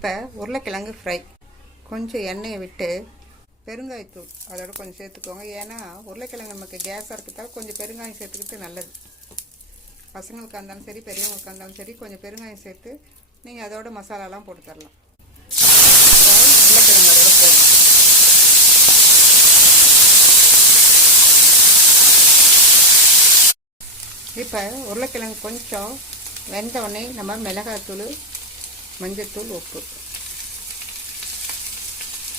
இப்போ உருளைக்கிழங்கு ஃப்ரை கொஞ்சம் எண்ணெயை விட்டு பெருங்காயத்தூள் அதோட கொஞ்சம் சேர்த்துக்கோங்க. ஏன்னா உருளைக்கிழங்கு நமக்கு கேஸாக இருக்கிறதால கொஞ்சம் பெருங்காயம் சேர்த்துக்கிட்டு நல்லது. பசங்களுக்கு இருந்தாலும் சரி பெரியவங்களுக்கு இருந்தாலும் சரி கொஞ்சம் பெருங்காயம் சேர்த்து நீங்கள் அதோட மசாலாலாம் போட்டு தரலாம். உருளைக்கிழங்கு அதோட போடணும் இப்போ உருளைக்கிழங்கு கொஞ்சம் வெந்த உடனே நம்ம மிளகாத்தூள் மஞ்சத்தூள் உப்பு.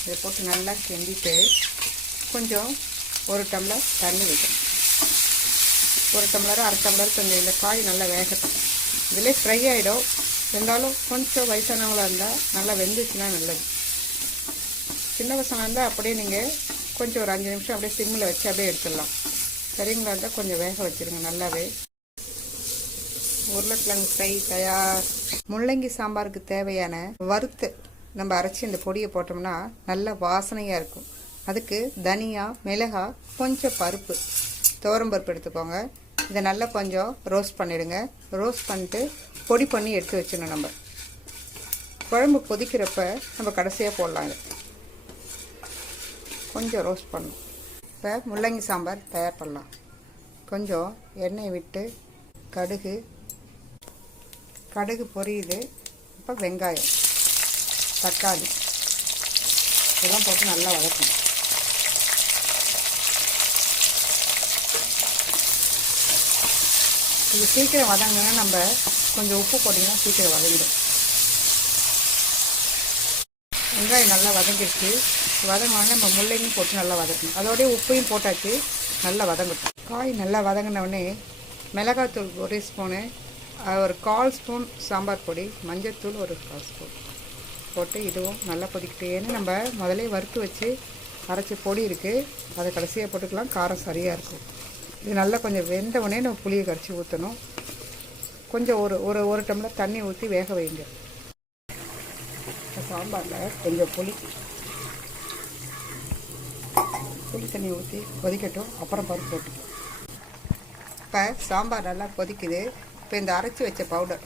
இதை போட்டு நல்லா கிண்டிட்டு கொஞ்சம் ஒரு டம்ளர் தண்ணி வைக்கணும் ஒரு டம்ளர் அரை டம்ளர் கொஞ்சம் இந்த காய் நல்லா வேகட்டும். இதிலே ஃப்ரை ஆகிடும் இருந்தாலும் கொஞ்சம் வயசானவங்களாக இருந்தால் நல்லா வெந்துச்சுன்னா நல்லது. சின்ன பசங்களாக இருந்தால் அப்படியே நீங்கள் கொஞ்சம் ஒரு அஞ்சு நிமிஷம் அப்படியே சிம்மில் வச்சு அப்படியே எடுத்துடலாம். சரிங்களா இருந்தால் கொஞ்சம் வேக வச்சுருங்க நல்லாவே. உருளைக்கிழங்கு ஃப்ரை தயார். முள்ளங்கி சாம்பாருக்கு தேவையான வறுத்து நம்ம அரைச்சி இந்த பொடியை போட்டோம்னா நல்ல வாசனையாக இருக்கும். அதுக்கு தனியா மிளகா கொஞ்சம் பருப்பு துவரம் பருப்பு எடுத்துக்கோங்க. இதை நல்லா கொஞ்சம் ரோஸ்ட் பண்ணிடுங்க. ரோஸ்ட் பண்ணிட்டு பொடி பண்ணி எடுத்து வச்சிடணும் நம்ம. குழம்பு கொதிக்கிறப்ப நம்ம கடைசியாக போடலாம் கொஞ்சம் ரோஸ்ட் பண்ணணும். இப்போ முள்ளங்கி சாம்பார் தயார் பண்ணலாம். கொஞ்சம் எண்ணெய் விட்டு கடுகு கடுகு பொரியுது. இப்போ வெங்காயம் தக்காளி. இதெல்லாம் போட்டு நல்லா வதக்கணும். இது சீக்கிரம் வதங்கினா நம்ம கொஞ்சம் உப்பு போட்டிங்கன்னா சீக்கிரம் வதங்கிடும். வெங்காயம் நல்லா வதங்கிடுச்சு. வதங்கினோடனே நம்ம முள்ளையும் போட்டு நல்லா வதக்கணும். அதோடய உப்பையும் போட்டாச்சு. நல்லா வதங்கட்டும். காய் நல்லா வதங்கினோடனே மிளகாத்தூள் ஒரு ஸ்பூனு ஒரு கால் ஸ்பூன் சாம்பார் பொடி மஞ்சத்தூள் ஒரு கால் ஸ்பூன் போட்டு இதுவும் நல்லா கொதிக்கிட்டேன்னு நம்ம முதலே வறுத்து வச்சு அரைச்ச பொடி இருக்குது அதை கடைசியாக போட்டுக்கலாம். காரம் சரியாக இருக்கும். இது நல்லா கொஞ்சம் வெந்த உடனே நம்ம புளியை கரைச்சி ஊற்றணும் கொஞ்சம் ஒரு ஒரு ஒரு டம்ளர் தண்ணி ஊற்றி வேக வைங்க. சாம்பாரில் கொஞ்சம் புளி. புளி தண்ணி ஊற்றி கொதிக்கட்டும். அப்புறம் பருப்பு போட்டு இப்போ சாம்பார் நல்லா கொதிக்குது. இப்போ இந்த அரைச்சி வச்ச பவுடர்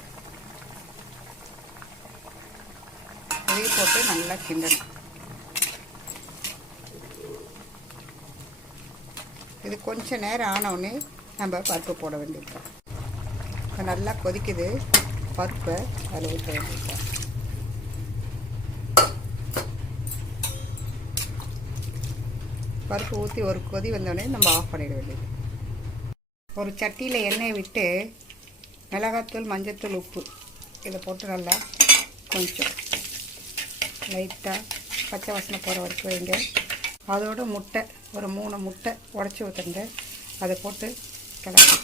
இதையும் போட்டு நல்லா கிண்டணும். இது கொஞ்சம் நேரம் ஆனவுடனே நம்ம பருப்பு போட வேண்டியிருக்கோம் இப்போ நல்லா கொதிக்குது. பருப்பை அதில் ஊற்ற வேண்டியிருக்கோம் பருப்பு ஊற்றி ஒரு கொதி வந்தோடனே நம்ம ஆஃப் பண்ணிட வேண்டியது ஒரு சட்டியில் எண்ணெய் விட்டு மிளகாத்தூள் மஞ்சத்தூள் உப்பு. இதை போட்டு நல்லா கொஞ்சம் லைட்டாக பச்சை வாசனை போகிற வரைக்கும் வைங்க. அதோட முட்டை ஒரு மூணு முட்டை உடச்சி ஊற்றுங்க அதை போட்டு கிளம்பி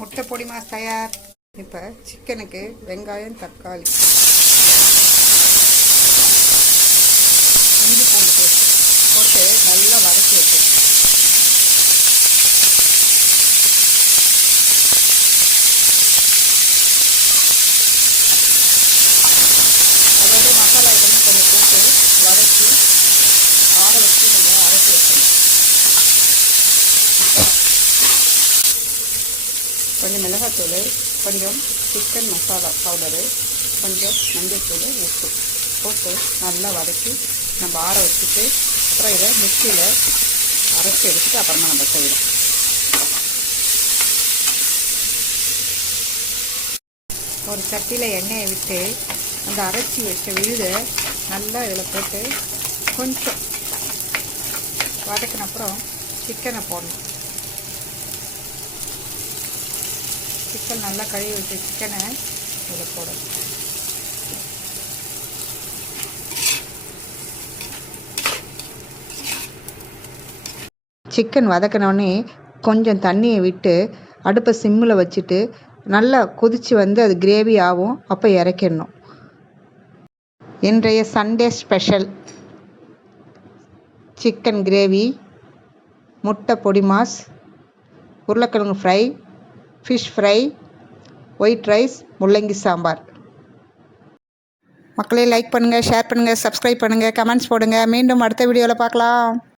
முட்டை பொடி மாஸ் தயார். இப்போ சிக்கனுக்கு வெங்காயம் தக்காளி. போட்டு நல்லா வதக்கி வைக்கணும் அதாவது மசாலா ஐட்டம் கொஞ்சம் போட்டு வதக்கி ஆற வச்சு நம்ம அரைச்சி வைக்கணும் கொஞ்சம் மிளகாத்தூள் கொஞ்சம் சிக்கன் மசாலா பவுடரு கொஞ்சம் மஞ்சள் தூள் உப்பு. போட்டு நல்லா வதக்கி நம்ம ஆற வச்சுட்டு அப்புறம் இதை மிக்சியில் அரைச்சி எடுத்துட்டு அப்புறமா நம்ம செய்யலாம். ஒரு சட்டியில் எண்ணெயை விட்டு அந்த அரைச்சி வச்ச விழுதை நல்லா இதில் போட்டு கொஞ்சம் வதக்கின அப்புறம் சிக்கனை போடணும். சிக்கன் நல்லா கழுவி வச்ச சிக்கனை இதில் போடணும். சிக்கன் வதக்கினோடனே கொஞ்சம் தண்ணியை விட்டு அடுப்பை சிம்மில் வச்சுட்டு நல்லா கொதித்து வந்து அது கிரேவி ஆகும் அப்போ இறக்கிடணும். இன்றைய சண்டே ஸ்பெஷல் சிக்கன் கிரேவி முட்டை பொடி மாஸ் உருளைக்கிழங்கு fry fish fry white rice முள்ளங்கி சாம்பார். மக்களே லைக் பண்ணுங்கள் ஷேர் பண்ணுங்கள் சப்ஸ்கிரைப் பண்ணுங்கள் கமெண்ட்ஸ் போடுங்கள் மீண்டும் அடுத்த வீடியோவில் பார்க்கலாம்.